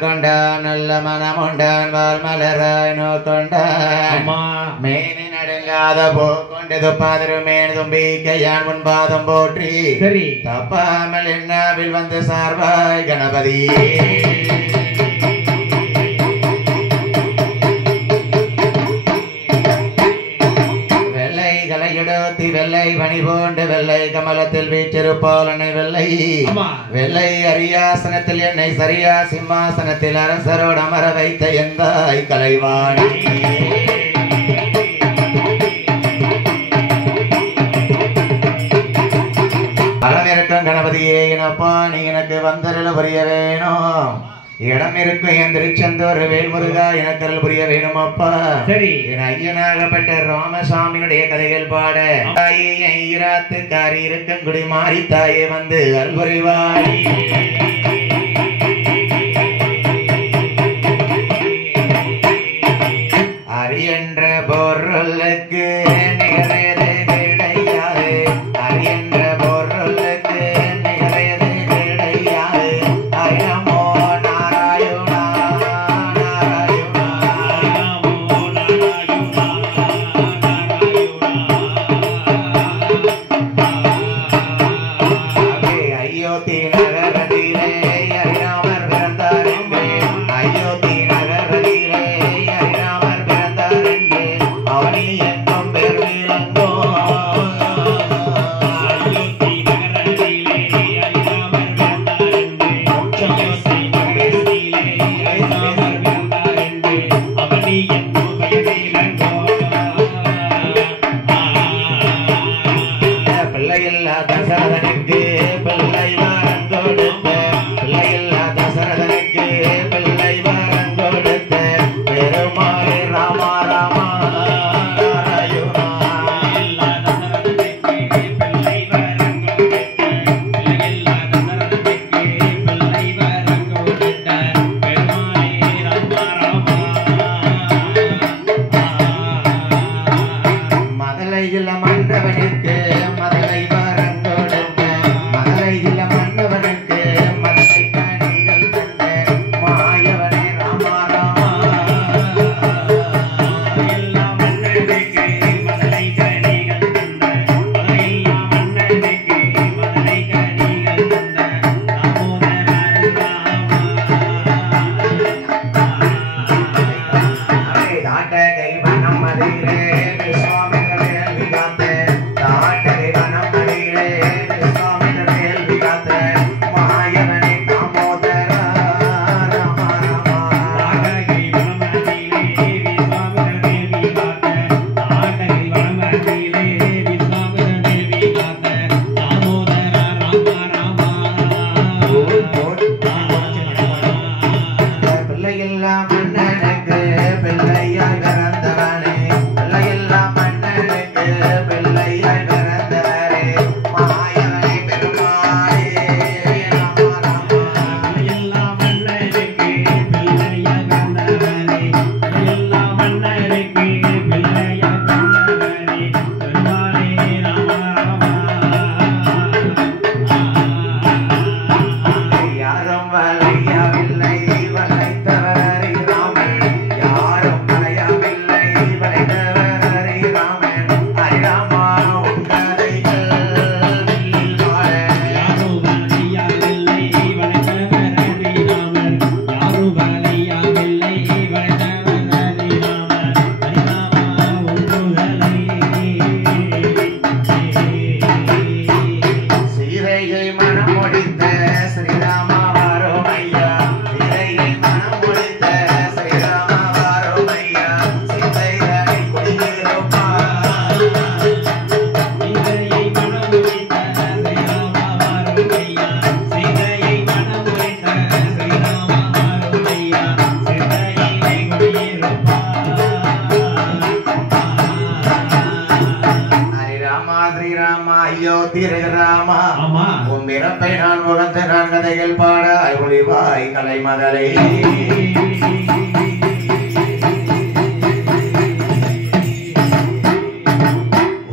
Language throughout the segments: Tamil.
கொண்டான் நல்ல மனமுண்டான் வால் மலராய் நோக்கொண்டான் மேனி நடுங்காத போ கொண்டு துப்பாதிருமேன் தும்பிக்கையான் முன்பாதம் போற்றி தப்பாமல் என்னாவில் வந்து சார்வாய் கணபதி வெள்ளை பணி போண்டு வெள்ளை கமலத்தில் வீற்றிருப்பாலனை வெள்ளை வெள்ளை அரியாசனத்தில் என்னை சரியா சிம்மாசனத்தில் அரசரோடு அமர வைத்த எந்தாய் கலைவாணி பலவிருக்கும் கணபதியே எனப்பா நீ எனக்கு வந்தருள் புரிய வேணும் இடம் இருக்கும் என் திருச்செந்தூர் வேல்முருகா எனக்கு அருள் புரிய வேணும் அப்பா என் ஐயனாகப்பட்ட ராமசாமியுடைய கதைகள் பாட தாயே ஐராத்துக்காரி இருக்கும் குடி மாறி தாயே வந்து அருள் புரிவாய் அரியன்ற பொருளுக்கு நிகழது கிடையாது அரியன்ற பொருளுக்கு நிகழது கிடையாது அரியமோ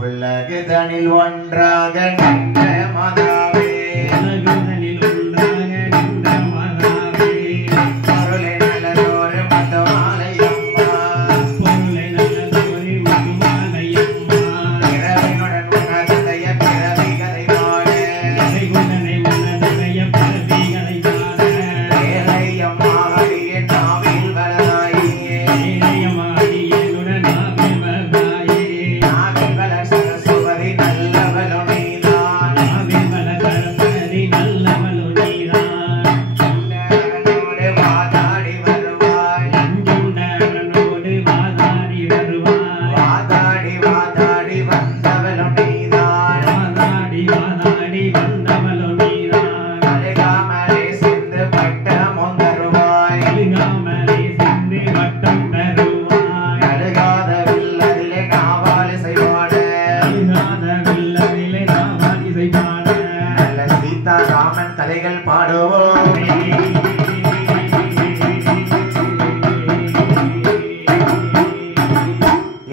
உலகுதனில் ஒன்றாக நின்ற மாதாவே வாதாடி வாதாடி வந்தவளும் நீதான் அழுகாமலே சிந்து பட்டமும் தருவாய் அழுகாமலே சென்று வட்டம் தருவாய் அழுகாத வில்லதிலே நாவாலி செய்வாட அழுகாத வெள்ளவிலே நாவால் இசை பாட நல்ல சீதா ராமன் கதைகள் பாடுவோம்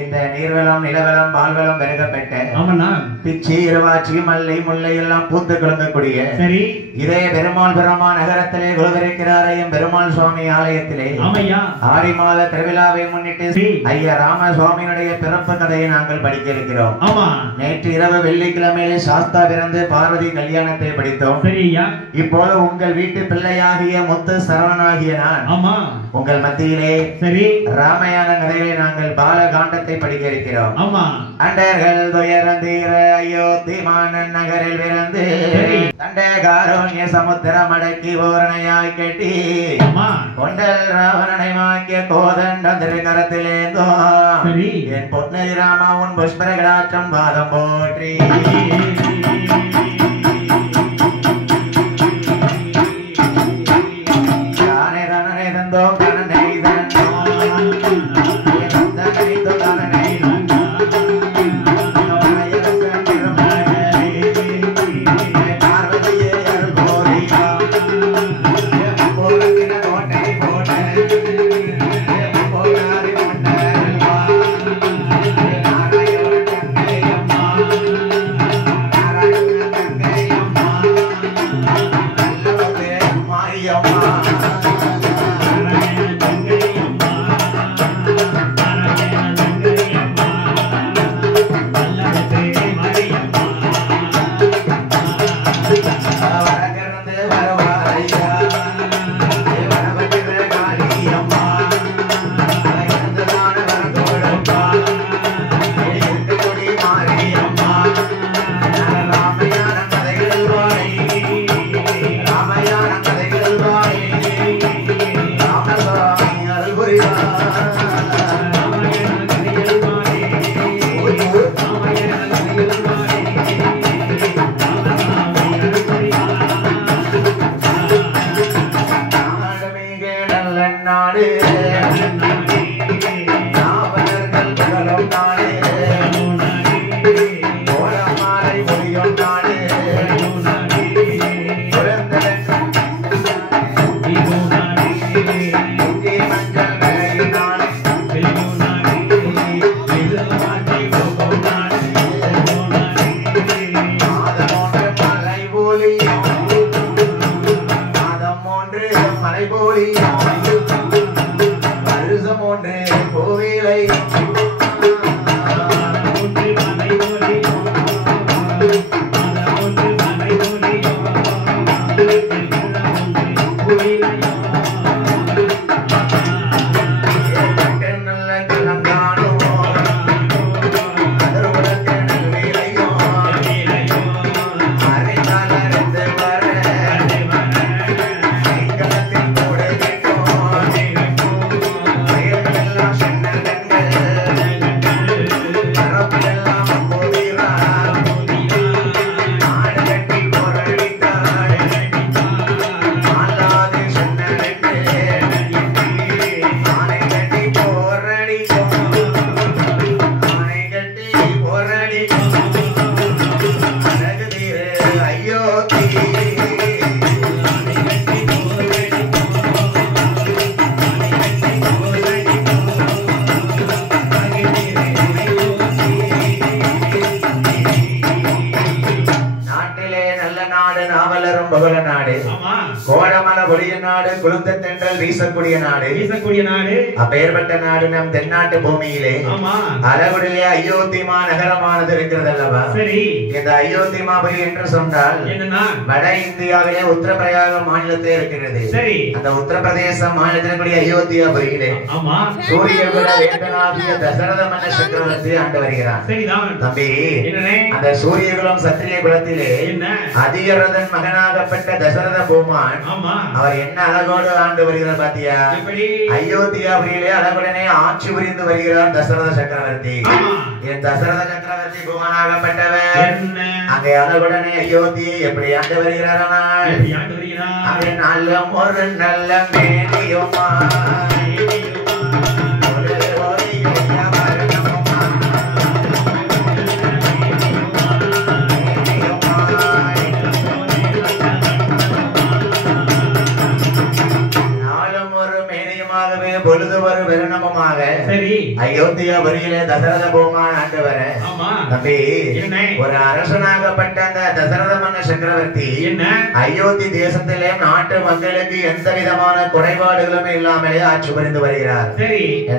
இந்த நீர்வளம் நிலவளம் பால்வளம் பெருகப்பட்ட ஆமண்ணா பிச்சி இரவாச்சி மல்லை முல்லை எல்லாம் பூத்து கிளங்கக்கூடிய சரி இதே பெருமாள் பெருமா நகரத்திலே குலதரிக்கிறாரையும் பெருமாள் சுவாமி ஆலயத்திலே ஆமையா ஆடி மாத திருவிழாவை முன்னிட்டு சரி. ஐயா ராம சுவாமியினுடைய பிறப்பு கதையை நாங்கள் படிக்க இருக்கிறோம் ஆமா நேற்று இரவு வெள்ளிக்கிழமையிலே சாஸ்தா பிறந்து பார்வதி கல்யாணத்தை படித்தோம் சரி ஐயா இப்போது உங்கள் வீட்டு பிள்ளையாகிய முத்து சரவணனாகிய நான் ஆமா உங்கள் மத்தியிலே சரி ராமயான கதையை நாங்கள் பாலகாண்டத்தை படிக்க இருக்கிறோம் ஆமா அண்டர்கள் துயரந்தீர அயோத்தி மாநன் நகரில் பிறந்து சரி. தண்டே காரோண்ய சமுத்திரம் அடக்கி ஓரணையாய் கட்டி ஆமா கொண்டல் ராவணனை வாங்கிய கோதண்டம் திருக்கரத்திலேந்தோ சரி என் பொன்னதி ராமா உன் புஷ்பரகடாட்சம் பாதம் போற்றி தானே தானே தந்தோம் தானே தந்தோம் தானே தானே வீசக்கூடிய நாடு அப்பேற்பட்ட நாடு நம் தென்னாட்டு பூமியிலே அளவுடைய அயோத்தி நகரமானது இருக்கிறது அல்லவா சரி இந்த அயோத்தி மாபுரி என்று சொன்னால் வட இந்தியாவிலே உத்தரப்பிரதேச மாநிலத்தில் இருக்கிறது சரி அந்த உத்தரப்பிரதேச மாநிலத்தினுடைய அயோத்தியாபுரியிலே சூரிய குல வேந்தனாகிய தசரத மன்ன சக்கரவர்த்தி ஆண்டு வருகிறார் சரிதான் தம்பி அந்த சூரியகுலம் சத்திரிய குலத்திலே அதிகரதன் மகனாகப்பட்ட தசரத பூமான் அவர் என்ன அழகோடு ஆண்டு வருகிறார் பாத்தியா? அயோத்தியாபுரியிலே அழகுடனே ஆட்சி புரிந்து வருகிறார் தசரத சக்கரவர்த்தி. என் தசரத சக்கரவர்த்தி பூமானாகப்பட்டவர் அங்கே அழகுடனே அயோத்தியை எப்படி ஆண்டு வருகிறார்? அங்கே நல்ல ஒரு நல்ல மேனியுமா பொழுது ஒரு விரணமமாக அயோத்தியாபுரியிலே தசரத பூமான் ஆண்டவர தம்பி ஒரு அரசனாகப்பட்ட அந்த தசரத மன்ன சக்கரவர்த்தி அயோத்தி தேசத்திலே நாட்டு மக்களுக்கு எந்த விதமான குறைபாடுகளும் இல்லாமலே ஆட்சி புரிந்து வருகிறார்.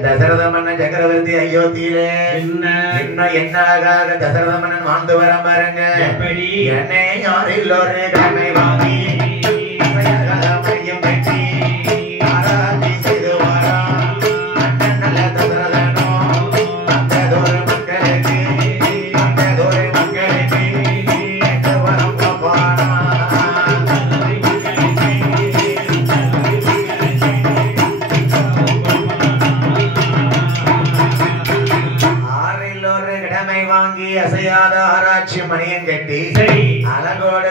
தசரத மன்ன சக்கரவர்த்தி அயோத்தியிலே இன்னும் என்ன அழகாக தசரத மன்னன் வாழ்ந்து வர பாருங்க. என்னை யாரில் ஒரு கடமை வாங்கி மணியன் கட்டி அழகோட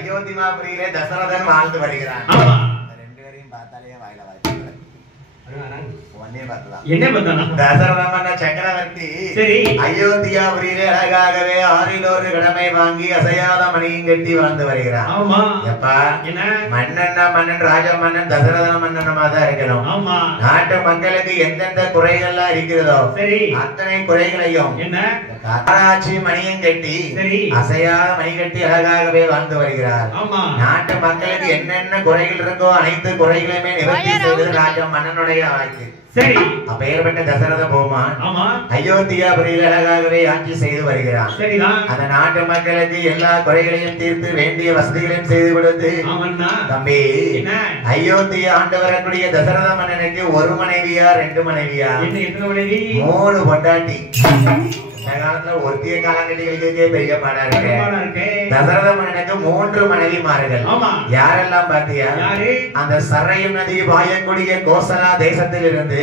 அயோத்தியாபுரியிலே தசரதன் வாழ்ந்து வருகிறான். ரெண்டு பேரையும் பார்த்தாலே வாயில சக்கரவர்த்தி அயோத்தியாபுரியிலே அழகாகவே ஆறில் ஒரு கடமை வாங்கி அசையாத மணியும் கட்டி வாழ்ந்து வருகிறான். மன்னன் மன்னன் ராஜ மன்னன் தசரத மன்னனமா தான் இருக்கணும். நாட்டு மக்களுக்கு எந்தெந்த குறைகள்லாம் இருக்கிறதோ அத்தனை குறைகளையும் ஆராய்ச்சி மணியும் கட்டி அசையாத மணி கட்டி அழகாகவே வாழ்ந்து வருகிறார். நாட்டு மக்களுக்கு என்னென்ன குறைகள் இருக்கோ அனைத்து குறைகளையுமே நிவர்த்தி செய்வது ராஜ மன்னனுடைய வாழ்க்கை. அப்பேற்பட்ட தசரத பூமான் அயோத்தியாபுரியில் அழகாகவே ஆட்சி செய்து வருகிறான். அந்த நாட்டு மக்களுக்கு எல்லா குறைகளையும் தீர்த்து வேண்டிய வசதிகளையும் செய்து கொடுத்து தம்பி அயோத்தியா ஆண்டு வரக்கூடிய தசரத மன்னனுக்கு ஒரு மனைவியா ரெண்டு மனைவியா 3 பொண்டாட்டி. காலத்துல ஒருத்திய காலங்கட்டிகளுக்கே பெரிய பாடா இருக்கு. தசரத மன்னனுக்கு 3 மனைவிமார்கள். யாரெல்லாம் பாத்தியா? அந்த சரையு நதி பாயக்கூடிய கோசலா தேசத்தில் இருந்து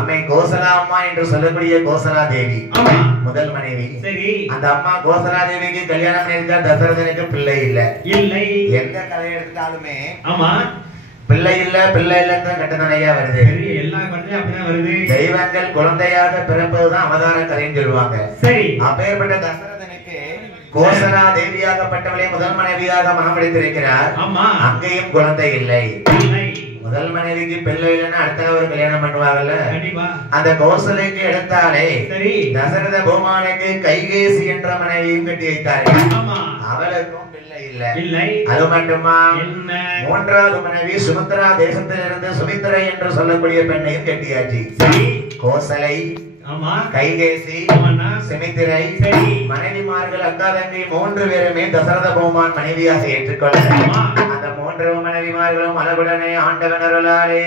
அம்மை கோசலா அம்மா என்று சொல்லக்கூடிய கோசலா தேவி முதல் மனைவி. அந்த அம்மா கோசலா தேவிக்கு கல்யாணம் பண்ணிருக்கா. தசரதனுக்கு பிள்ளை இல்ல. எந்த கதை எடுத்தாலுமே பிள்ளை இல்ல பிள்ளை இல்ல கட்டணையா வருது. தெய்வங்கள் குழந்தையாக பிறப்பதுதான் அவதார கதைன்னு சொல்லுவாங்க. அப்பேற்பட்ட தசரதனுக்கு கோசலா தேவியாகப்பட்டவளை முதல் மனைவியாக மனமடைத்திருக்கிறார். அங்கேயும் குழந்தை இல்லை. முதல் மனைவிக்கு பிள்ளை இல்லைன்னா அடுத்த ஒரு கல்யாணம் பண்ணுவாங்கல்ல. அந்த கோசலைக்கு எடுத்தாலே தசரத பூமானுக்கு கைகேசி என்ற மனைவியும் கட்டி வைத்தார்கள். அவளுக்கும் பிள்ளை இல்லை. அது மட்டுமா 3வது மனைவி சுமித்ரா தேசத்திலிருந்து சுமித்ரை என்று சொல்லக்கூடிய பெண்ணையும் கட்டியாச்சு. கோசலை கைகேசி சுமித்திரை மனைவிமார்கள் அக்கா தங்கை 3 பேருமே தசரத பூமான் மனைவியாக ஏற்றுக்கொள்ள அந்த 3 மனைவிமார்களும் அழகுடனே ஆண்டவனருளாலே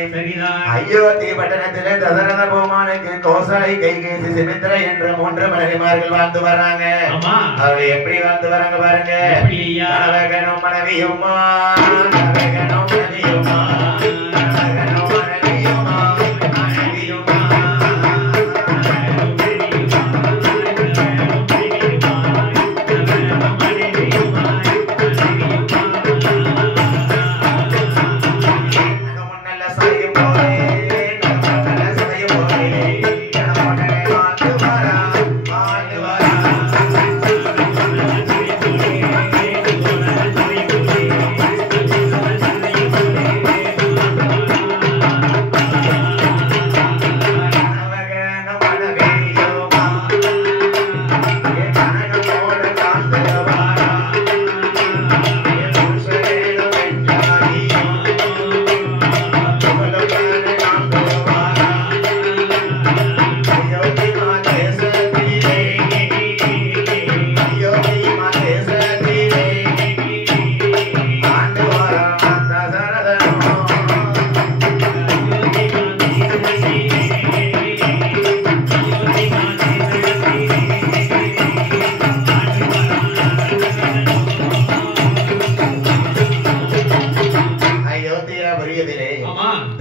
அயோத்தி பட்டணத்திலே தசரத பூமானுக்கு கோசலை கைகேசி சுமித்திரை என்று 3 மனைவிமார்கள் வாழ்ந்து வர்றாங்க. அவர்கள் எப்படி வாழ்ந்து வராங்க பாருங்க. அழகனும் மனைவியுமா அழகனும் மனைவியுமா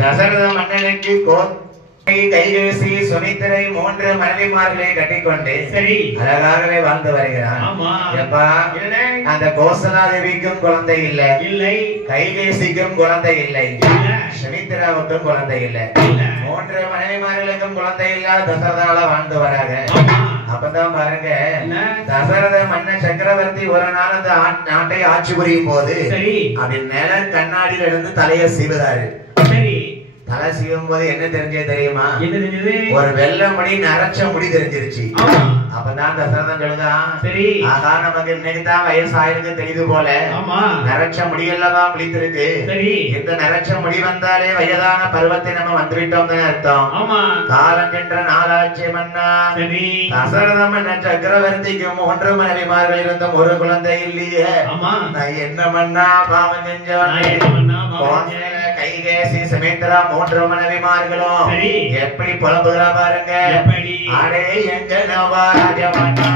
தசரத மன்னனுக்கு கைகேசி சுமித்திரை 3 மனைவிமார்களை கட்டிக்கொண்டு சரி அழகாகவே வாழ்ந்து வருகிறான். அந்த கோசலாதேவிக்கும் குழந்தை இல்லை, கைகேசிக்கும் குழந்தை இல்லை, சுமித்திராவுக்கும் குழந்தை இல்லை, 3 மனைவிமார்களுக்கும் குழந்தை இல்லாத தசரதால வாழ்ந்து வராங்க. அப்பதான் பாருங்க, தசரத மன்னன் சக்கரவர்த்தி ஒரு நாள் அந்த நாட்டை ஆட்சி புரியும் போது அப்படி நில கண்ணாடியில இருந்து தலையை சீவுறாரு. தலை சீவும் போது என்ன தெரிஞ்சே தெரியுமா? ஒரு வெள்ளை முடி நரைச்ச முடி தெரிஞ்சிருச்சு. அப்பதான் தசரதன் சொல்லுதான், சரி ஆகா நமக்கு இன்னைக்குதான் வயசாயிருக்கு தெரியுது போல, நரைச்ச முடியல்லவா முழித்திருக்கு, இந்த நரைச்ச முடி வந்தாலே வயதான பருவத்தை நம்ம வந்துவிட்டோம் அர்த்தம். காலம் சென்ற நாளாட்சி மன்னா. தசரத மன்னன் சக்கரவர்த்திக்கு 3 மனைவிமார்கள் இருந்தும் ஒரு குழந்தை இல்லையே. நான் என்ன மன்னா பாவம் செஞ்சவன். கைகேசி சுமித்ரா 3 மனைவிமார்களும் எப்படி புலம்புகிறா பாருங்க. அடே எங்க நவாராஜமன்னா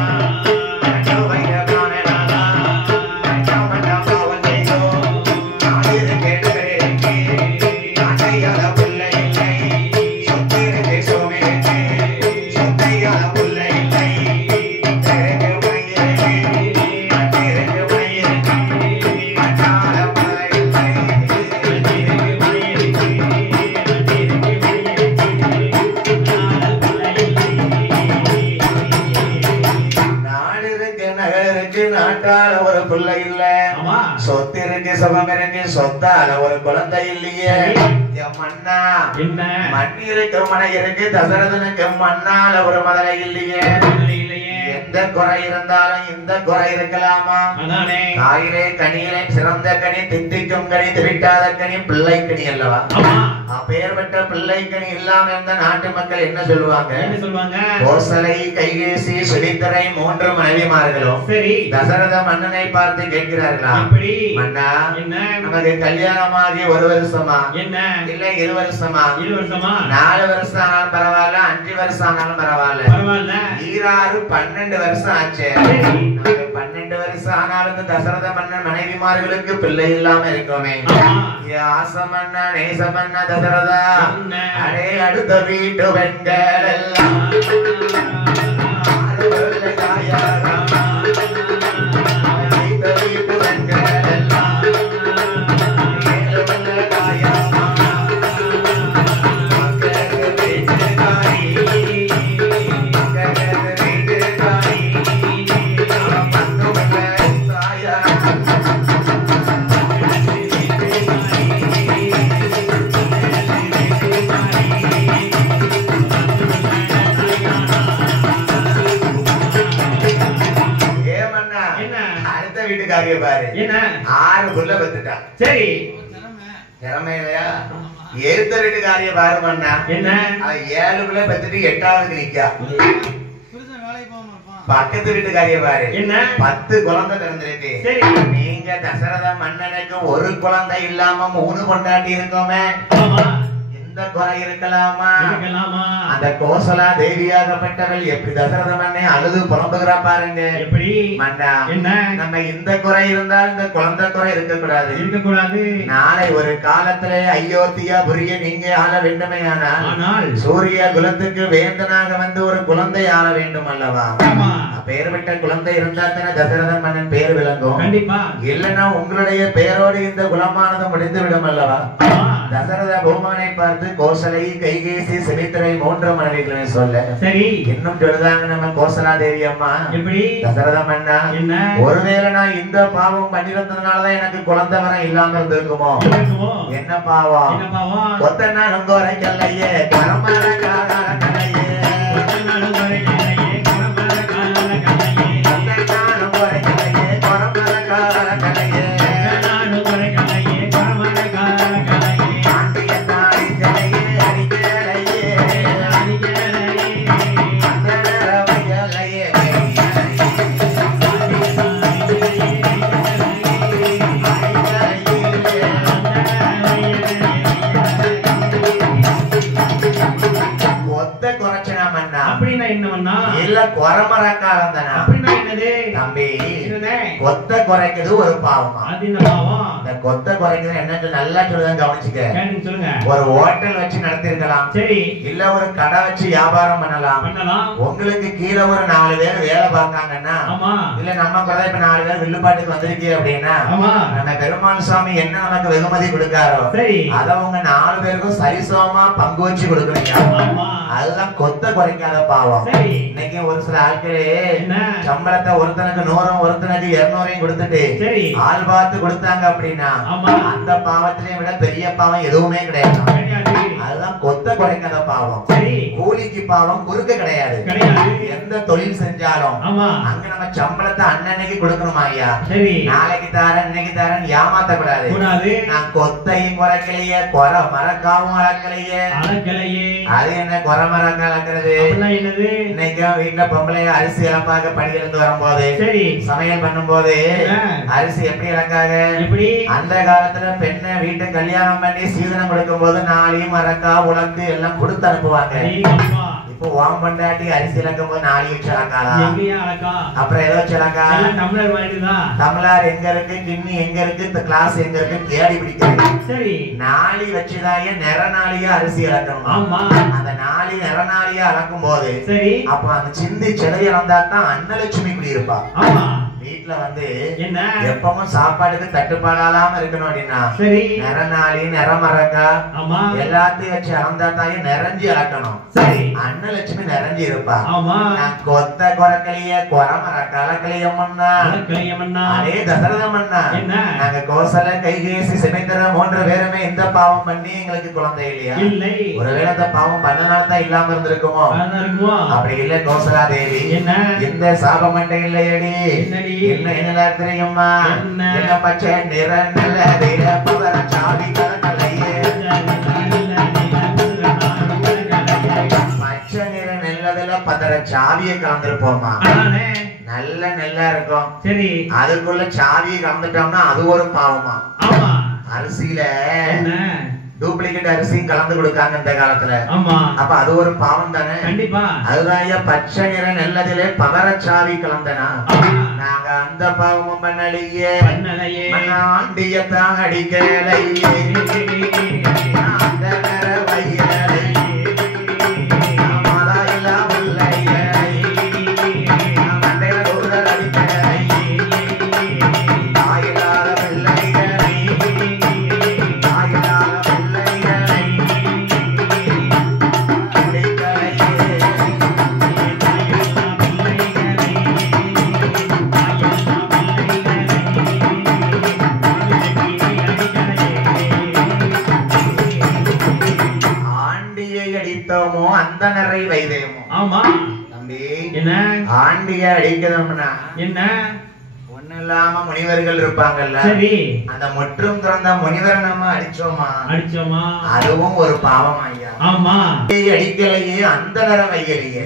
சொத்தால ஒரு குழந்தை இல்லையே. மன்னா மண்ணிருக்கு மனை இருக்கு, தசரதனுக்கு மண்ணால ஒரு மதலை இல்லையே. எந்த குறை இருந்தாலும் இந்த குறை இருக்கலாமா? காயிலே கனியிலே சிறந்த கனி, தித்திக்கும் கனி, திவிட்டாத கனி பிள்ளை கனி அல்லவா? அப்பேற்பட்ட பிள்ளை கனி இல்லாம இருந்த நாட்டு மக்கள் என்ன சொல்லுவாங்க? கோசலை கைகேசி சுமித்திரை 3 மனைவிமார்களும் தசரத மன்னனை பார்த்து கேட்கிறார்களா, மன்னா நமக்கு கல்யாணமாகி 1 வருஷமா இல்ல 2 வருஷமா 4 வருஷம் ஆனாலும் பரவாயில்ல, 5 வருஷம் ஆனாலும் பரவாயில்ல, 12 வருஷம் ஆச்சு. 12 வருஷம் ஆனாலும் தசரத மன்னன் மனைவிமார்களுக்கு பிள்ளை இல்லாம இருக்கோமே. ஆசமன்னா நேசமன்னா தசரதா, அடே அடுத்த வீட்டு பெண்கள் எல்லாம் பாரு 6 புள்ள பெத்துட்டான். சரி திறமை இல்லையா? ஏத்த வீட்டுக்காரிய பாரு மன்னா, என்ன 7 புள்ள பெத்துட்டு 8வது நிக்கா. பக்கத்து வீட்டுக்காரிய பாரு, என்ன 10 குழந்தை பிறந்திருக்கு. சரி நீங்க தசரத மன்னனுக்கு 1 குழந்தை இல்லாம 3 பொண்டாட்டி இருக்கோமே, இந்த குறை இருக்கலாமா? அந்த கோசலா தேவியாகப்பட்டவள் எப்படி தசரத மன்னனை அழுது புலம்புகிறா பாருங்க. எப்படி மன்னா, நம்ம இந்த குறை இருந்தால் இந்த குழந்தை குறை இருக்கக்கூடாது. நாளை ஒரு காலத்திலே அயோத்தியா புரிய நீங்க ஆள வேண்டுமே, ஆனால் சூரிய குலத்துக்கு வேந்தனாக வந்து ஒரு குழந்தை ஆள வேண்டும் அல்லவா? பெயர் விட்ட குழந்தை இருந்தா தானே தசரத மன்னன் பெயர் விளங்கும். கண்டிப்பா இல்லைன்னா உங்களுடைய பெயரோடு இந்த குலமானது முடிந்து விடும் அல்லவா? தசரத பூமானை பார்த்து கோசலை கைகேசி சுமித்திரை 3 மனைவிகளை சொல்ல, சரி இன்னும் சொல்லுதாங்க நம்ம கோசலா தேவி அம்மா, எப்படி தசரத மன்னா, ஒருவேளை நான் இந்த பாவம் பண்ணிருந்ததுனாலதான் எனக்கு குழந்தை வரம் இல்லாம இருந்திருக்குமோ? என்ன பாவம்? ஒத்த நாளும் குறைக்கலையே கரமர கால கலையே, தம்பி கொத்த குறைக்கிறது ஒரு பாவமா? அது என்ன பாவம்? இந்த கொத்த குறைக்கிறது என்னன்னு நல்லா சொல்லுங்க, கவனிச்சுக்க. சொல்லுங்க. ஒரு ஹோட்டல் வச்சு நடத்திருக்கலாம், சரி. இல்ல ஒரு கடை வச்சு வியாபாரம் பண்ணலாம். உங்களுக்கு கீழே ஒரு 4 பேர் வேலை பார்க்காங்கன்னா, இல்ல நம்ம கூட இப்ப 4 பேர் வில்லுப்பாட்டுக்கு வந்திருக்கீங்க அப்படின்னா, நம்ம பெருமாள் சுவாமி என்ன நமக்கு வெகுமதி கொடுக்காரோ அத உங்க 4 பேருக்கும் சரிசமமா பங்கு வச்சு கொடுக்கணும். அதுதான் கொத்த குறைக்காத பாவம். இன்னைக்கு ஒரு சில ஆட்களே சம்பளத்தை ஒருத்தனுக்கு 100 ஒருத்தனுக்கு 200 கொடுத்துட்டு ஆள் பார்த்து கொடுத்தாங்க அப்படின்னா அந்த பாவத்திலே விட பெரிய பாவம் எதுவுமே கிடையாது. அதுதான் கொத்த குறைக்காத பாவம். கூலிக்கு பாவம் குறுக்க கிடையாது. எந்த தொழில் செஞ்சாலும் அங்க நம்ம சம்பளத்தை அன்னன்னைக்கு கொடுக்கணுமா ஐயா? நாளைக்கு தாரன் இன்னைக்கு தாரன் ஏமாத்த கூடாது. நான் கொத்தையும் குறைக்கலையே, குறை மரக்காவும் அளக்கலையே. அது என்ன குறை மரக்கா அளக்கிறது? இன்னைக்கு வீட்டுல பொம்பளைய அரிசி இழப்பாக படியிலிருந்து வரும்போது சமையல் பண்ணும் போது அரிசி எப்படி இறக்காங்க? அந்த காலத்துல பெண்ணை வீட்டை கல்யாணம் பண்ணி சீதனம் கொடுக்கும் போது 4 மரக்கா உலக்கு எல்லாம் கொடுத்து அனுப்புவாங்க. இப்போ வாம் பண்டாட்டி அரிசி இழக்கும் போது 4 வச்சு இழக்காளா? அப்புறம் ஏதோ வச்சு தமிழர் எங்க இருக்கு, கிண்ணி எங்க இருக்கு, இந்த கிளாஸ் எங்க இருக்கு தேடி பிடிக்கிறது. 4 வச்சுதான் நிற 4 அரிசி இழக்கணும். அந்த 4 நிற 4 அளக்கும் போது அப்ப அந்த சிந்தி சிலை இழந்தா தான் அன்னலட்சுமி குடியிருப்பா. வீட்டுல வந்து எப்பவும் சாப்பாடுக்கு தட்டுப்பாடாலாம இருக்கணும் அப்படின்னா நிற 4 நிற மரக்கா எல்லாத்தையும் வச்சு அளந்தா தாயே நிறைஞ்சு இழக்கணும். அன்னலட்சுமி நிறைஞ்சு இருப்பா. நான் கொத்த குறைக்கலையே, குறை மரக்கா அளக்கலையம்மன்னா அதே தசரதமன்னா நாங்க கோசல கைகேசி சிமைத்தர 3 பேருமே இந்த பாவம் பண்ணி எங்களுக்கு குழந்தை இல்லையா? ஒருவேளை அந்த பாவம் பண்ணனால்தான் இல்லாம இருந்திருக்குமோ? அப்படி இல்ல கோசலா தேவி இந்த சாபமண்டை இல்லையடி. என்ன என்ன தெரியுமா? என்ன பச்சை நிற நல்ல பவர சாவி கலக்கலையே. பச்சை நிற நெல்லதுல பதற சாவியை கலந்துருப்போமா? நல்ல நெல்லா இருக்கும், அதுக்குள்ள சாவியை கலந்துட்டோம்னா அது ஒரு பாவமா? அரிசியில டூப்ளிகேட் அரிசியும் கலந்து கொடுக்காங்க இந்த காலத்துல. அப்ப அது ஒரு பாவம் தானே? அதுதான் பச்சை நிற நெல்லதிலே பவரச்சாவி கலந்தனா நாங்க அந்த பாவமும் பண்ணலையே. ஆண்டியத்தான் அடிக்கலையே அந்த நிற வையலை மலாயிலா உள்ளையை மண்டையில தூரல் அடிக்கலை தாயிலாத பிள்ளைகளை தாயிலாத அந்த நிறை வைதேமோ. ஆமா தம்பி, என்ன ஆண்டிய அடிக்கணும்னா என்ன? ஒண்ணு இல்லாம முனிவர்கள் இருப்பாங்கல்ல, அந்த முற்றும் திறந்த முனிவரை நம்ம அடிச்சோமா அதுவும் ஒரு பாவம் ஐயா. ஆமா அடிக்கலையே அந்த நேரம் வையலையே.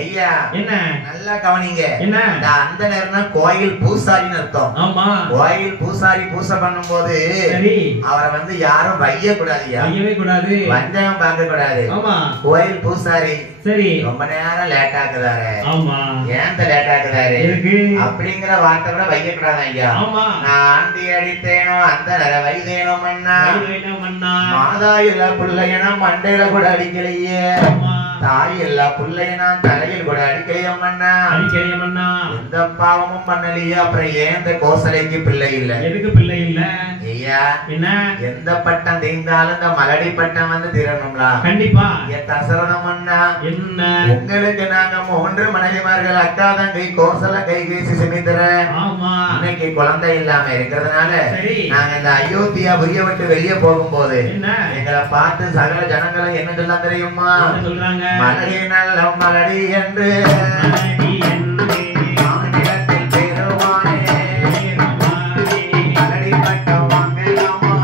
ஐயா என்ன நல்லா கவனிங்க. என்ன அந்த நேரம்னா கோயில் பூசாரின்னு அர்த்தம். ஆமா கோயில் பூசாரி பூசை பண்ணும் போது அவரை வந்து யாரும் வைய கூடாதுயா, வஞ்சகம் பார்க்க கூடாது. கோயில் பூசாரி ரொம்ப நேரம் லேட் ஆக்குறாரு, ஏன் லேட் ஆக்குறாரு அப்படிங்கிற வார்த்தை கூட வைக்க கூடாது ஐயா. நான் ஆண்டி அடித்தேனோ அந்த நேரம் வைதேனோ மண்ணா மாதா இல்ல பிள்ளையனா மண்டையில கூட அடிக்கலையே, தாய் எல்லா பிள்ளையனா தலையில் கூட அடிக்கலையம்மண்ணா எந்த பாவமும் பண்ணலையே. அப்புறம் ஏன் இந்த கோசலைக்கு பிள்ளை இல்ல? எதுக்கு பிள்ளை இல்ல ஐயா? என்ன எந்த பட்டம் தீர்ந்தாலும் இந்த மலடி பட்டம் வந்து தீரணும்லா? கண்டிப்பா. தசரதமண்ணா என்ன உங்களுக்கு நாங்க 3 மனைவிமார்கள், அக்கா தங்கை கோசல கைகேசி சுமித்திர. இன்னைக்கு குழந்தை இல்லாம இருக்கிறதுனால நாங்க இந்த அயோத்தியா புரிய விட்டு வெளியே போகும்போது எங்களை பார்த்து சகல ஜனங்களை என்ன சொல்ல தெரியுமா? மலடி நல்ல மலடி என்று ஆங்கிலத்தில் பெருமானே மலடி பட்டம் வாங்கலாமா,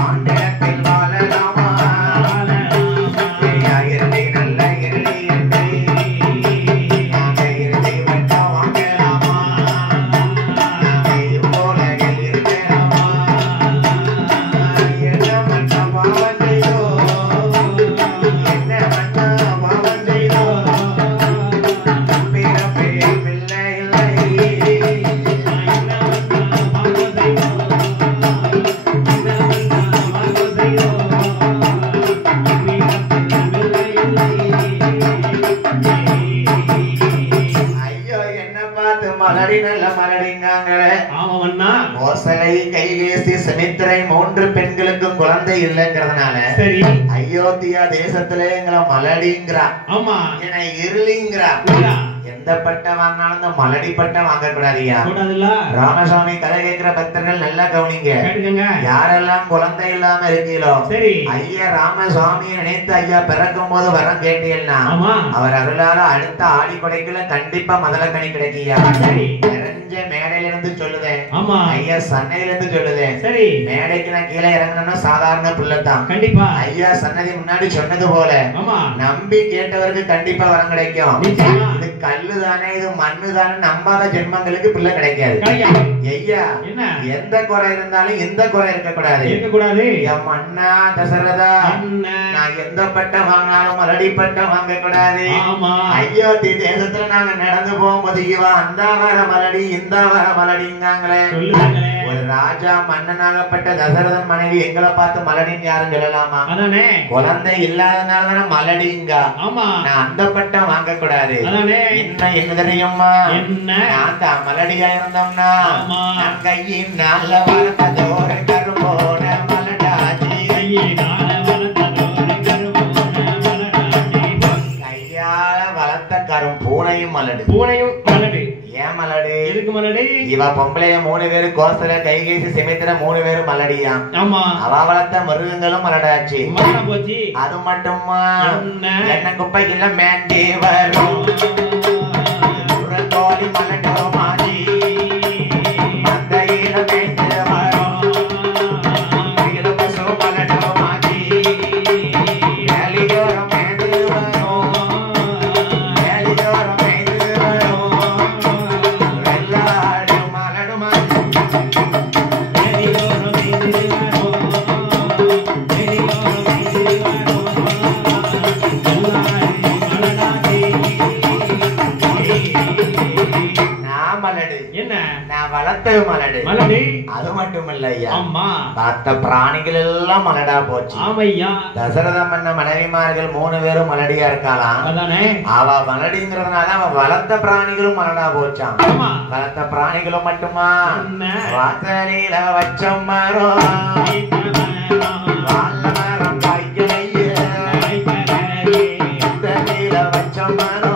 ஆங்கிலத்தில் வாழலாமா, இறுதி நல்ல இறுதி என்று இறுதி பட்டம் வாங்கலாமா, உலகில் இருக்கலாமா, என்ன மட்டம் பாவம் செய்தோ என்ன மட்டம் பாவம் செய்தோ இருந்தாங்களே. ஆமாண்ணா. கோசலை, கைகேசி, சுமித்திரை 3 பெண்களுக்கும் குழந்தை இல்லைங்கிறதுனால சரி அயோத்தியா தேசத்திலே எங்களை மலடிங்கிறா. ஆமா என்னை இருளிங்கிறா. எந்த பட்டை வாங்கினாலும் இந்த மலடி பட்டை வாங்க கூடாதியா. ராமசாமி கதை கேட்கிற பக்தர்கள் நல்லா கவனிங்க. யாரெல்லாம் குழந்தை இல்லாம இருக்கீங்களோ ஐயா ராமசாமியை நினைத்து ஐயா பிறக்கும் போது வரம் கேட்டீங்கன்னா அவர் அருளால அடுத்த ஆடி கொடைக்குள்ள கண்டிப்பா மதலக்கணி கிடைக்கியா. நிறைஞ்ச மேடையில இருந்து சொல்லுதேன் ஐயா, சன்னையில இருந்து சொல்லுதேன். மேடைக்கு நான் கீழே இறங்கணும்னா சாதாரண புள்ளத்தான். கண்டிப்பா ஐயா சன்னதி முன்னாடி சொன்னது போல நம்பி கேட்டவருக்கு கண்டிப்பா வரம் கிடைக்கும். இது கல்லுதானே, இது மண்ணுதானே நம்பாத ஜென்மங்களுக்கு பிள்ளை கிடைக்காது. ஐயா எந்த குறை இருந்தாலும் எந்த குறை இருக்கக்கூடாது. என் மன்னா தசரதா, நான் எந்த பட்டை வாங்கினாலும் மலடி பட்டை வாங்க கூடாது. அயோத்தி தேசத்துல நாங்க நடந்து போகும்போது இவா அந்த வர மலடி இந்த வர மலடிங்காங்களே. ஒரு ராஜா மன்னனாகப்பட்ட தசரதன் மனைவி எங்களை பார்த்து மலடின்னு யாரும் சொல்லலாமா? குழந்தை இல்லாதனால மலடிங்க. நான் அந்த பட்டை வாங்க கூடாது. என்ன தெரியுமா? நான் தான் மலடியா இருந்தோம்னா நம் கையின் நல்ல வளர்த்ததோர கரும்போன மலடாச்சி. கையால வளர்த்த கரும் பூனையும் மலடு. ஏன் மலடு? இவ பொம்பளைய 3 பேரு, கோசல, கைகேசி, சுமித்திரை 3 பேரு மலடியா. அவ வளர்த்த மிருகங்களும் மலடாச்சு. அது மட்டுமா என்ன குப்பைக்குள்ள மேண்டி வரும் கோடி மலடோ மாஜி மந்தையில மேய்ந்து வரும் பசு மலடோ மாஜி வேலியோரம் மேய்ந்து வரும் வேலியோரம் மேய்ந்து வரும் வெள்ளாடு மலடு மாஜி வேலியோரம் மேய்ந்து வரும் வேலியோரம் மேய்ந்து வளர்த்தது மலடு. அது மட்டும் இல்லையா, பார்த்த பிராணிகள் எல்லாம் மலடா போச்சு. தசரத மன்ன மனைவிமார்கள் 3 பேரும் மலடியா இருக்கலாம். அவ மலடிங்கிறதுனால அவ வளர்த்த பிராணிகளும் மலடா போச்சான். வளர்த்த பிராணிகளும் மட்டுமா வாசலில வச்ச மரம் மரம் காய்க்கலையே வச்ச மரம்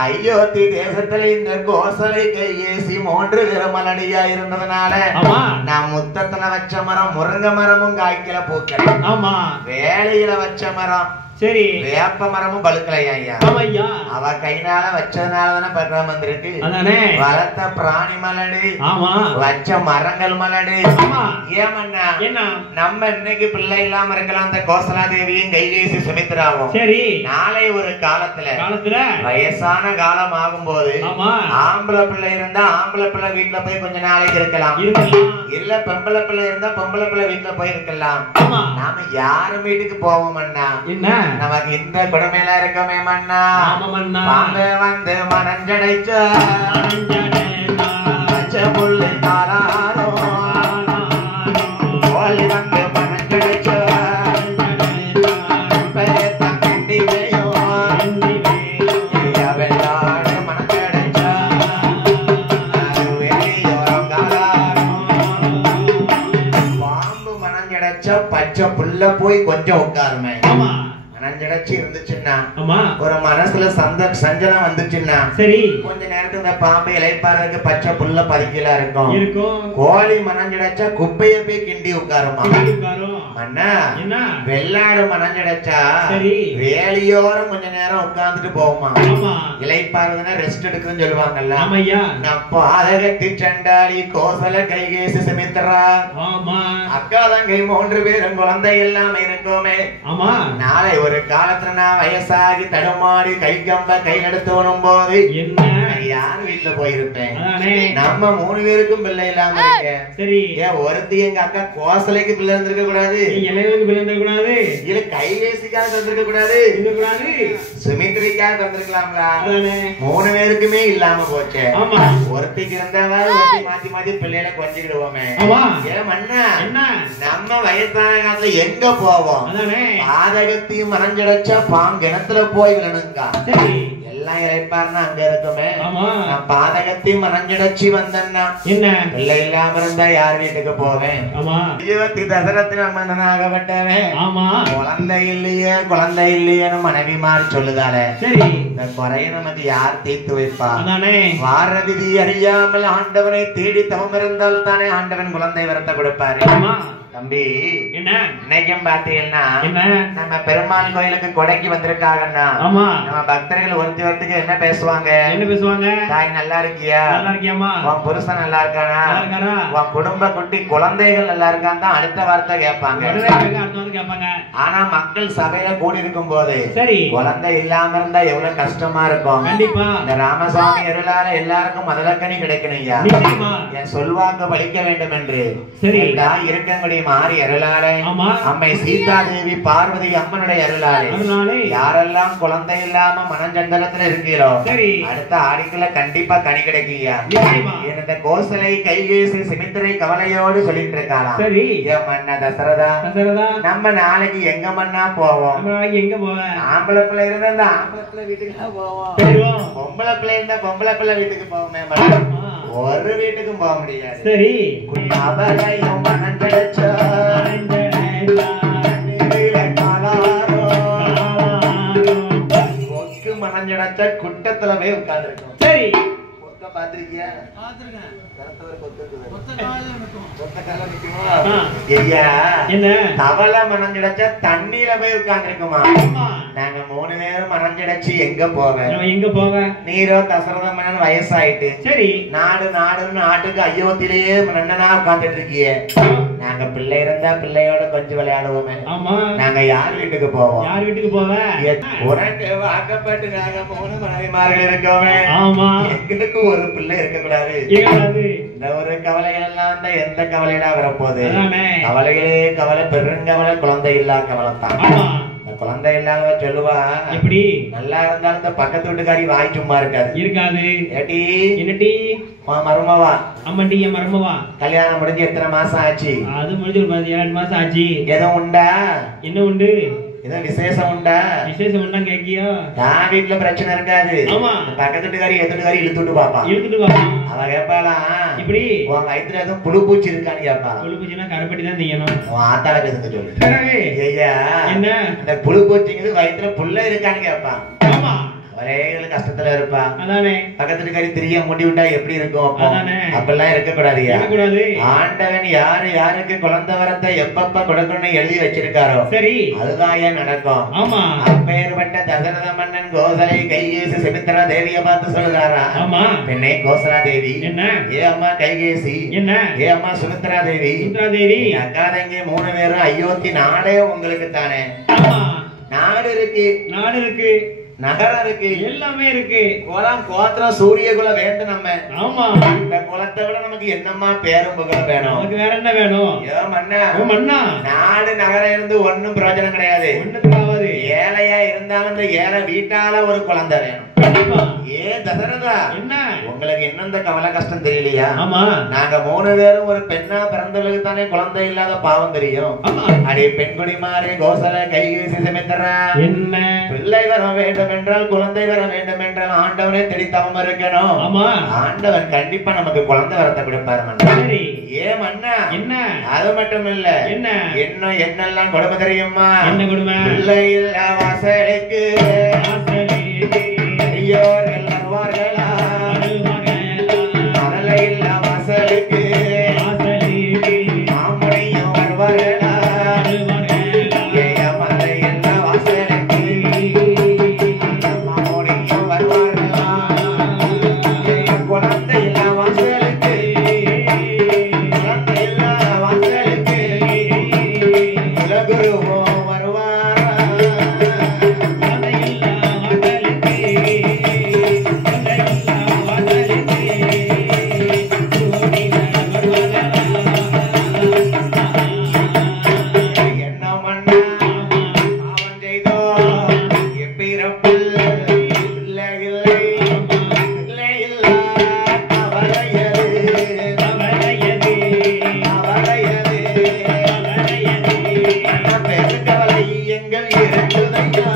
அயோத்தி தேசத்துல இந்த கோசலை கைகேசி 3 பேரும் மலடியா இருந்ததுனால நான் முத்தத்துல வச்ச மரம் முருங்க மரமும் காய்க்கல பூக்கல. வேலையில வச்ச மரம் சரி. வேப்ப மரமும் பழுக்கலையா ஐயா? ஆமையா. அவ கைனால வச்சதுனாலதானே பருவம் வந்திருக்கு. அதானே. வளர்த்த பிராணி மலடு. ஆமா. வச்ச மரங்கள் மலடு. ஆமா. ஏமண்ணா என்ன நம்ம இன்னைக்கு பிள்ளை இல்லாம இருக்கலாம். அந்த கோசலா தேவியும் கைகேசி சுமித்ராவும் சரி நாளை ஒரு காலத்துல வயசான காலம் ஆகும்போது ஆம்பளை பிள்ளை இருந்தா ஆம்பளை பிள்ளை வீட்டுல போய் கொஞ்ச நாளைக்கு இருக்கலாம். இல்ல பொம்பளை பிள்ளை இருந்தா பொம்பளை பிள்ளை வீட்டுல போய் இருக்கலாம். நாம யாரு வீட்டுக்கு போவோம் அண்ணா? என்ன நமக்கு இந்த கொடுமையில இருக்கமே மண்ணா. பாம்பு வந்து மனஞ்சடைச்ச புள்ளை காலாரோ கோழி வந்து மனஞ்சடைச்ச பச்சை புள்ள போய் கொஞ்சம் உட்காருமே. நனைஞ்சடைச்சு இருந்துச்சுன்னா ஒரு மனசுல சஞ்சலம் வந்துச்சுன்னா சரி கொஞ்ச நேரத்துக்கு இந்த பாம்பு இலைப்பாறதுக்கு பச்சை புல்ல பதிக்கலா இருக்கும். கோழி மனஞ்சடைச்சா குப்பைய போய் கிண்டி உட்காருமா. மண்ணா வெள்ளாடு மனஞ்சடைச்சா வேலியோரம் கொஞ்ச நேரம் உட்கார்ந்துட்டு போகுமா. இலைப்பாறுதுன்னா ரெஸ்ட் எடுக்குன்னு சொல்லுவாங்கல்ல. பாதகத்தி சண்டாளி கோசல கைகேசி சுமித்ரா அக்கா தங்கை 3 பேரும் குழந்தை எல்லாம் இருக்குமே. நாளை ஒரு காலத்துல நான் வயசாகி தடுமாறி கை கம்ப கை நடத்துவனும் போது யார் வீட்டுல போயிருப்பேன். நம்ம 3 பேருக்கும் பிள்ளை இல்லாம இருக்கேன். சரி ஏன் ஒருத்தி எங்க அக்கா கோசலைக்கு பிள்ளை இருந்திருக்க கூடாது? இல்ல கைகேசிக்காக தந்திருக்க கூடாது? சுமித்ரிக்காக தந்திருக்கலாம்ல. 3 பேருக்குமே இல்லாம போச்சு. ஒருத்திக்கு இருந்தவ ஒருத்தி மாத்தி மாத்தி பிள்ளைகளை கொஞ்சிக்கிடுவோமே. ஏன் மண்ணா நம்ம வயசான காலத்துல எங்க போவோம்? பாதகத்தையும் மனஞ்சடைச்சா பாங்கிணத்துல போய் விழணுங்கா. எல்லாம் இறைப்பாருன்னா அங்க இருக்குமே. நான் பாதகத்தையும் மனஞ்சடைச்சு வந்தேன்னா என்ன பிள்ளை இல்லாம இருந்தா யார் வீட்டுக்கு போவேன்? தசரத்தின் மன்னனாகப்பட்டவன் குழந்தை இல்லையேன்னு மனைவி மாறி சொல்லுதாலே. இந்த குறைய நமக்கு யார் தீர்த்து வைப்பா? வார விதி அறியாமல் ஆண்டவனை தேடி தவம் இருந்தால் தானே ஆண்டவன் குழந்தை வரத்தை கொடுப்பாரு. தம்பி இன்னைக்கும் பாத்தீங்கன்னா நம்ம பெருமாள் கோயிலுக்கு கொடைக்கு வந்திருக்காங்கன்னா நம்ம பக்தர்கள் ஒருத்தருக்கு என்ன பேசுவாங்க? தாய் நல்லா இருக்கியா? உன் புருஷன் நல்லா இருக்கானா? உன் குடும்ப குட்டி குழந்தைகள் நல்லா இருக்கான்னு தான் அடுத்த வார்த்தை கேட்பாங்க. ஆனா மக்கள் சபையில கூடி இருக்கும் போது குழந்தை இல்லாம இருந்தா எவ்வளவு கஷ்டமா இருக்கும். இந்த ராமசாமி அருளால எல்லாருக்கும் மதலக்கணி கிடைக்கணும் ஐயா. என் சொல்வாக்கு பலிக்க வேண்டும் என்று இருக்கக்கூடிய மாறி அருளாலே அம்மை சீதா தேவி பார்வதி அம்மனுடைய அருளாலே யாரெல்லாம் குழந்தை இல்லாம மனஞ்சஞ்சலத்துல இருக்கீரோ அடுத்த ஆடிக்குள்ள கண்டிப்பா கனி கிடைக்குயா. இந்த கோசலை கைகேசி சுமித்ரை கவலையோடு சொல்லிட்டு இருக்காளாம். என் மன்ன தசரதா நம்ம நாளைக்கு எங்க மண்ணா போவோம்? ஆம்பளை பிள்ளை இருந்தா அந்த ஆம்பளை பிள்ளை வீட்டுக்கு போவோம். பொம்பளை பிள்ளை இருந்தா பொம்பளை பிள்ளை வீட்டுக்கு போவோமே. ஒரு வீட்டுக்கும் போக முடியாது. சரி அவளையும் மனஞ்சடைச்ச மனஞ்சடைச்ச குட்டத்துல போய் உட்கார்ந்து இருக்கும். சரி பாத்திருக்கியா? தவளை மனஞ்சடைச்ச தண்ணியில போய் உட்கார்ந்து இருக்குமா. நாங்க 3 பேரும் மனஞ்சடைச்சு எங்க போவ? நீரோ தசரத மன்னன் வயசாயிட்டு சரி நாடு நாட்டுக்கு அயோத்தியிலேயே மன்னனா உட்கார்ந்துட்டு இருக்கியே. நாங்க பிள்ளை இருந்தா பிள்ளையோட கொஞ்சம் விளையாடுவோமே. நாங்க யார் வீட்டுக்கு போவோம்? உனக்கு வாக்கப்பட்டு நாங்க 3 மனைவிமார்கள் இருக்கோமே. எங்களுக்கு ஒரு பிள்ளை இருக்க கூடாது. இந்த ஒரு கவலைகள் எல்லாம் எந்த கவலைடா வரப்போகுது? கவலைகளே கவலை, பெருங்கவலை குழந்தை இல்லா கவலை தான். குழந்தை இல்லாத சொல்லுவா எப்படி நல்லா இருந்தாலும் இந்த பக்கத்து வீட்டுக்காரி வாய் சும்மா இருக்காது. ஏட்டி என்னட்டி மருமவா? அம்மண்டி என் மருமவா. கல்யாணம் முடிஞ்சு எத்தனை மாசம் ஆச்சு? அது முடிஞ்சு ஒரு 7 மாசம் ஆச்சு. எதுவும் உண்டா? என்ன உண்டு? ஏதோ விசேஷம் உண்டா? விசேஷம் உண்டா கேக்கியோ? நான் வீட்டுல பிரச்சனை இருக்காது. பக்கத்து வீட்டுக்காரி எதிர்காரி இழுத்துட்டு பாப்பா. அவ கேப்பாளாம் இப்படி உன் வயிற்றுல எதுவும் புழு பூச்சி இருக்கான்னு கேப்பா. புழு பூச்சினா கருப்பட்டி தான் செய்யணும். ஆத்தாள பேசுங்க சொல்லு. ஐயா என்ன இந்த புழு பூச்சிங்கிறது வயிற்றுல புள்ள இருக்கான்னு கேட்பான். ஒரே கஷ்டத்துல இருப்பா. அதானே பக்கத்துல கறி திரிய மூட்டி விட்டா எப்படி இருக்கும்? அதானே. அப்பெல்லாம் இருக்க கூடாதுயா. இருக்கக்கூடாது. ஆண்டவன் யாரு யாருக்கு குழந்தை வரத்தை எப்பப்ப கொடுக்கணும்னு எழுதி வச்சிருக்காரோ சரி அதுதான் ஏன் நடக்கும். ஆமா அப்பேற்பட்ட தசரத மன்னன் கோசலை கைகேசி சுமித்ரா தேவிய பார்த்து சொல்லுறாரா, ஆமா பெண்ணே கோசலா தேவி, என்ன ஏ அம்மா கைகேசி, என்ன ஏ அம்மா சுமித்ரா தேவி, சுமித்ரா தேவி, அக்கா தங்கி 3 பேரும் அயோத்தி நாடே உங்களுக்கு தானே. ஆமா நாடு இருக்கு, நாடு இருக்கு, நகரம் இருக்கு, எல்லாமே இருக்கு. குலம் கோத்திரம் சூரிய குலம் வேண்டும். நம்ம ஆமா இந்த குலத்தை விட நமக்கு என்னம்மா பேரும் புகழும் வேணும்? நமக்கு வேற என்ன வேணும்? ஏ மன்னா, மன்னா நாடு நகரம் இருந்து ஒண்ணும் பிரயோஜனம் கிடையாது. ஒண்ணுக்கு ஆகாது. ஏழையா இருந்தாலும் இந்த ஏழை வீட்டால ஒரு குழந்தை வேணும். கண்டிப்பா. ஏ தசரதா, என்ன உங்களுக்கு இன்னும் இந்த கவலை கஷ்டம் தெரியலையா? ஆமா நாங்க 3 பேரும் ஒரு பெண்ணா பிறந்தவளுக்கு தானே குழந்தை இல்லாத பாவம் தெரியும். ஆமா அடே பெண்குடி மாறே கோசல கைகேசி சுமித்ரா, என்ன பிள்ளை வர வேண்டும் என்றால் குழந்தை வர வேண்டும் என்றால் ஆண்டவனே தேடி தவம் இருக்கணும். ஆமா ஆண்டவன் கண்டிப்பா நமக்கு குழந்தை வரத்தை கொடுப்பாரு மன்னா. சரி ஏ மன்னா, என்ன அது மட்டும் இல்ல, என்ன இன்னும் என்னெல்லாம் கொடுமை தெரியுமா? என்ன கொடுமை? பிள்ளை இல்ல வாசலுக்கு பெரியோர்கள் வருவார்களா, மதலை இல்ல வாசலுக்கு மாமுனியும் வருவார்களா, மதலை இல்ல வாசலுக்கு மாமுனியும் வருவார்களா, குழந்தை இல்ல வாசலுக்கு குழந்தை இல்ல வாசலுக்கு குலகுருவோ வருவாரா. என்ன மன்னா அவன் செய்தோ எப்பிறப்பில் பிள்ளை இல்லை, பிள்ளை இல்ல அவரையது அவரையது பெருங்கவலை எங்கள் இருக்குதையா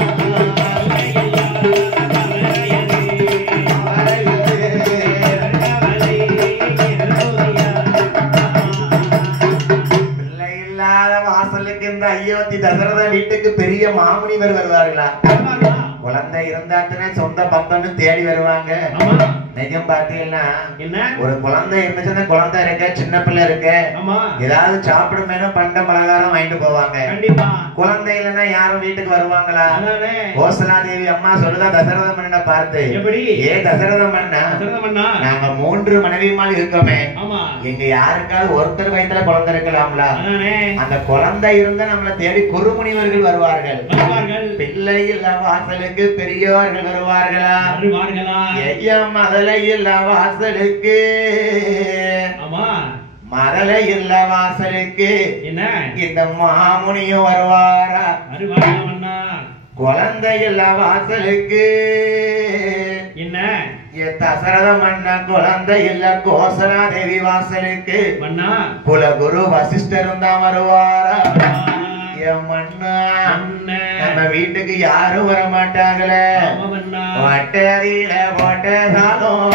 பிள்ளை இல்லாத வாசலுக்கு இந்த அயோத்தி தசரத வீட்டுக்கு பெரிய மாமுனிவர் வருவார்களா? குழந்தை இருந்தாத்தானே சொந்த பந்தம்னு தேடி வருவாங்க. நிஜம் பார்த்தீங்கன்னா என்ன ஒரு குழந்தை இருந்துச்சுன்னா குழந்தை இருக்க சின்ன பிள்ளை இருக்கு ஆமா ஏதாவது சாப்பிடுமேனு பண்ட பலகாரம் வாங்கிட்டு போவாங்க. கண்டிப்பா. குழந்தை இல்லைன்னா யாரும் வீட்டுக்கு வருவாங்களா? அதானே. கோசலா தேவி அம்மா சொல்லுதா தசரத மன்னனை பார்த்து, எப்படி? ஏ தசரத மன்னா, தசரத மன்னா, நாங்க 3 மனைவிமால் இருக்கோமே, ஆமா எங்க யாருக்காவது ஒருத்தர் வயித்துல குழந்தை இருக்கலாம்ல? அதானே. அந்த குழந்தை இருந்தா நம்மளை தேடி குறுமுனிவர்கள் வருவார்கள். வருவார்கள். பிள்ளை இல்ல வாசலுக்கு பெரியோர்கள் வருவார்களா? வருவார்களா? ஐயா மதலை இல்ல வாசலுக்கு ஆமா மதலை இல்ல வாசலுக்கு என்ன இந்த மாமுனியும் வருவாரா? வருவார்கள் மன்னா. குழந்தை இல்ல வாசலுக்கு என்ன தசரத மன்னா, குழந்தை இல்ல கோசலா தேவி வாசலுக்கு மன்னா குலகுரு வசிஷ்டரும் தான் வருவாரா? என் மன்னா, நம்ம வீட்டுக்கு யாரும் வர மாட்டாங்களே. வட்டதில போட்ட சாதம்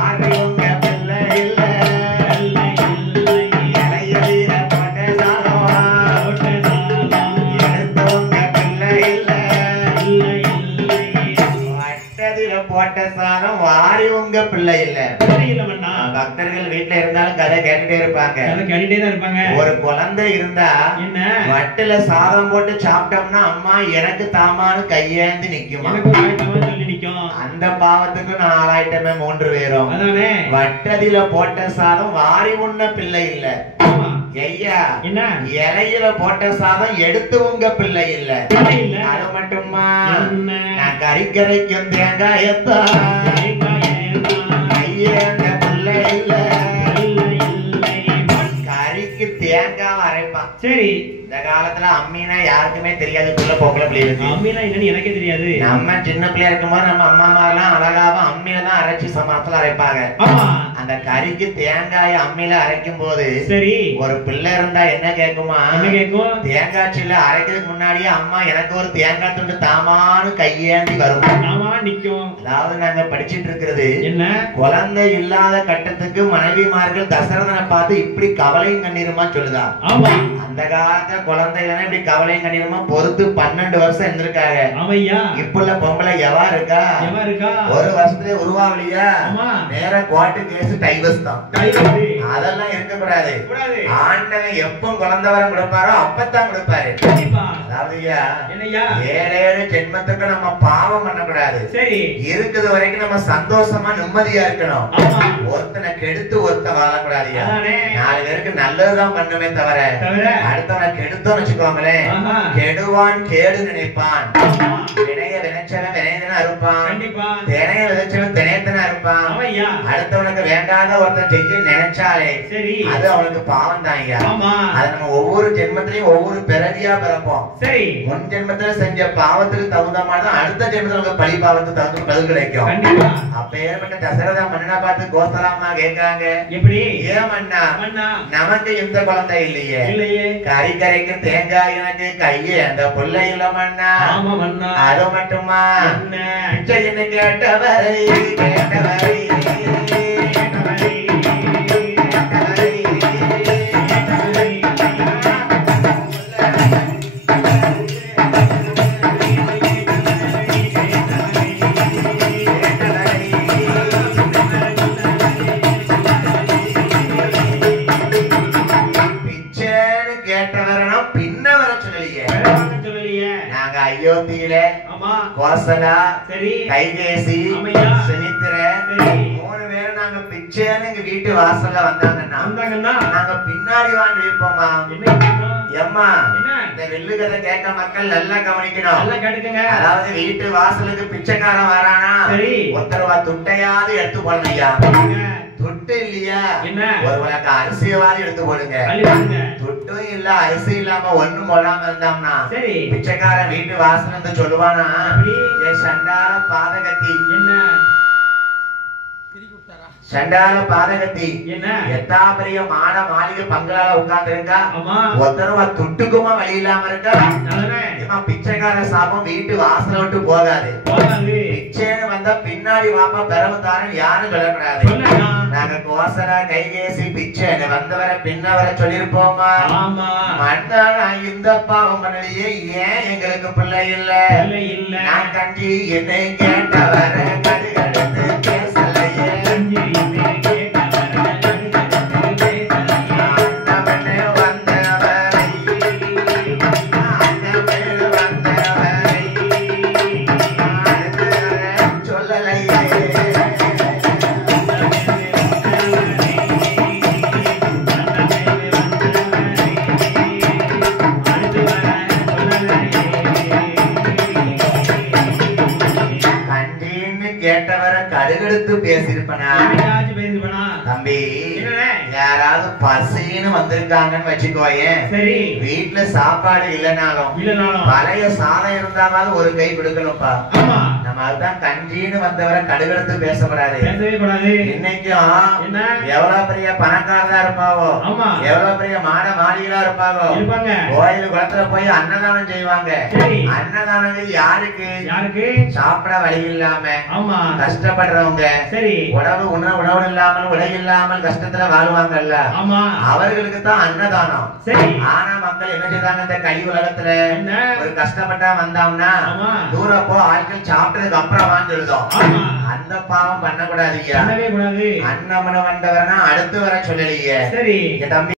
ஆறுங்க பிள்ளை இல்ல, இலையதில போட்ட சாதம் எடுத்தவங்க பிள்ளை இல்ல, வட்டதில போட்ட சாதம் வாரி உங்க பிள்ளை இல்ல. பக்தர்கள் வீட்டுல இருந்தாலும் கதை கேட்டுட்டே இருப்பாங்க. ஒரு குழந்தை இருந்தா வட்டுல சாதம் போட்டு சாப்பிட்டோம்னா அம்மா எனக்கு தாமான்னு கையேந்து நிக்குமா? அந்த பாவத்துக்கு நான் ஆளாயிட்டமே 3 பேரும். வட்டதில போட்ட சாதம் வாரி உண்ண பிள்ளை இல்ல. ஐயா இலையில போட்ட சாதம் எடுத்து உங்க பிள்ளை இல்ல. அது மட்டுமா, நான் கறிக்கரைக்கும் தேங்காயத்தான் கையேந்த பிள்ளை இல்ல. கறிக்கு தேங்காய் அரைப்பான். சரி, இந்த காலத்துல அம்மினா யாருக்குமே தெரியாது. பொம்பளை பிள்ளைகளுக்கு அம்மினா என்னன்னு எனக்கே தெரியாது. நம்ம சின்ன பிள்ளையா இருக்கும்போது நம்ம அம்மா எல்லாம் அழகாவா அம்மியில தான் அரைச்சி சமத்துல அரைப்பாங்க. அந்த கறிக்கு தேங்காய் அம்மியில அரைக்கும் போது சரி ஒரு பிள்ளை இருந்தா என்ன கேக்குமா? என்ன கேக்கும்? தேங்காய் சில்ல அரைக்கிறதுக்கு முன்னாடியே அம்மா எனக்கு ஒரு தேங்காய் துண்டு தாமான்னு கையேந்தி வரும். நிக்கும். அதாவது நாங்க படிச்சிட்டு இருக்கிறது என்ன? குழந்தை இல்லாத கட்டத்துக்கு மனைவிமார்கள் தசரதனை பார்த்து இப்படி கவலையும் கண்ணீருமா சொல்லுதா. ஆமா. அந்த காலத்துல குழந்தை இல்லைன்னா இப்படி கவலையும் கண்ணீருமா பொறுத்து 12 வருஷம் இருந்திருக்காங்க. ஆமையா. இப்ப உள்ள பொம்பளை எவா இருக்கா? ஒரு வருஷத்துல உருவாவலியா? நேர கோர்ட்டு கேஸ் டைவர்ஸ் தான். அதெல்லாம் இருக்க கூடாது. ஆண்டவன் எப்ப குழந்தை வரம் கொடுப்பாரோ அப்பத்தான் கொடுப்பாரு. அதாவது ஏழேழு ஜென்மத்துக்கு நம்ம பாவம் பண்ணக்கூடாது. இருக்குது வரைக்கும் நம்ம சந்தோஷமா நிம்மதியா இருக்கணும். ஒருத்தனை கெடுத்து ஒருத்தன் வாழக்கூடாதியா. 4 பேருக்கு நல்லதுதான் பண்ணுமே தவிர அடுத்தவனை கெடுத்தோன்னு வச்சுக்கோங்களேன், கெடுவான் கேடு நினைப்பான். வினைய விளைச்சவன் வினையதனா இருப்பான், தினைய விளைச்சவன் தினையத்தனா இருப்பான். அடுத்தவனுக்கு வேண்டாத ஒருத்தன் செஞ்சு நினைச்சாலே அது அவனுக்கு பாவம் தான் ஐயா. அது நம்ம ஒவ்வொரு ஜென்மத்திலையும் ஒவ்வொரு பிறவியா பிறப்போம். முன் ஜென்மத்துல செஞ்ச பாவத்துக்கு தகுந்த மாதிரி அடுத்த ஜென்மத்துல நமக்கு பழி பாவத்துக்கு தகுந்த பதில் கிடைக்கும். அப்ப ஏற்பட்ட தசரத மன்னனை பார்த்து கோசலாமா கேட்காங்க, எப்படி ஏன் மன்னா நமக்கு எந்த குழந்தை இல்லையே, கறி கரைக்கும் தேங்காய் எனக்கு கையே அந்த புள்ளை இல்ல மன்னா. அது மட்டுமா என்ன கேட்டவரை கேட்டவரை அயோத்தியில கோசலா கைகேசி சுமித்திர 3 பேரும் நாங்க பிச்சைன்னு எங்க வீட்டு வாசல்ல வந்தாங்கன்னா நாங்க பின்னாடி வாங்கி வைப்போமா. எம்மா இந்த வெள்ளு கதை கேட்க மக்கள் நல்லா கவனிக்கணும். அதாவது வீட்டு வாசலுக்கு பிச்சைக்காரன் வரானா ஒருத்தரவா துட்டையாவது எடுத்து போடலையா. துட்டு இல்லையா ஒரு வழக்க அரிசியவாதி எடுத்து போடுங்க. துட்டும் இல்ல அரிசி இல்லாம ஒண்ணும் போடாம இருந்தோம்னா பிச்சைக்காரன் வீட்டு வாசல் இருந்து சொல்லுவானா, சண்டால பாதகத்தி என்ன சண்டால பாதகத்தி எத்தா பெரிய மாட மாளிகை பங்களால உட்கார்ந்து இருக்கா, ஒருத்தரவா துட்டுக்குமா வழி இல்லாம இருக்கா. பிச்சைக்கார சாபம் வீட்டு வாசல விட்டு போகாது. பிச்சைன்னு வந்தா பின்னாடி வாப்பா பெறவுத்தாரன் யாரும் சொல்லக்கூடாது. நாங்க கோசலா கைகேசி பிச்சை வந்தவர பின்னவர சொல்லிருப்போமா. மன்னா இந்த பாவம் பண்ணலையே, ஏன் எங்களுக்கு பிள்ளை இல்ல, நான் கஞ்சி என்னை கேட்டவர கடுகடுத்து பேசலையே. கேட்டவரை கடுகடுத்து பேசிருப்பனா தம்பி. யாராவது பசின்னு வந்திருக்காங்கன்னு வச்சுக்கோயேன், வீட்டுல சாப்பாடு இல்லனாலும் பழைய சாதம் இருந்தாலும் ஒரு கை கொடுக்கணும்ப்பா. நம்ம அதுதான் கஞ்சின்னு வந்தவரை கடுகடுத்து பேசப்படாது. இன்னைக்கும் எவ்வளவு பெரிய பணக்காரதா இருப்பாவோ, எவ்வளவு பெரிய மாட மாளிகளா இருப்பாவோ, கோயில் குளத்துல போய் அன்னதானம் செய்வாங்க. அன்னதானம் யாருக்கு? சாப்பிட வழி இல்லாம கஷ்டப்படுறவங்க, உணவு இல்லாமல் உடை இல்லாமல் கஷ்டத்துல வாழ்வாங்கல்ல, அவர்களுக்கு தான் அன்னதானம். ஆனா மக்கள் என்ன செய்றாங்க, இந்த கலி உலகத்துல ஒரு கஷ்டப்பட்டா வந்தோம்னா தூரம் போ, ஆட்கள் சாப்பிட்டதுக்கு அப்புறம் வாங்கிடுதோம். அந்த பாவம் பண்ணக்கூடாது. அன்னமன வந்தவர்னா அடுத்து வர சொல்லலையே தம்பி.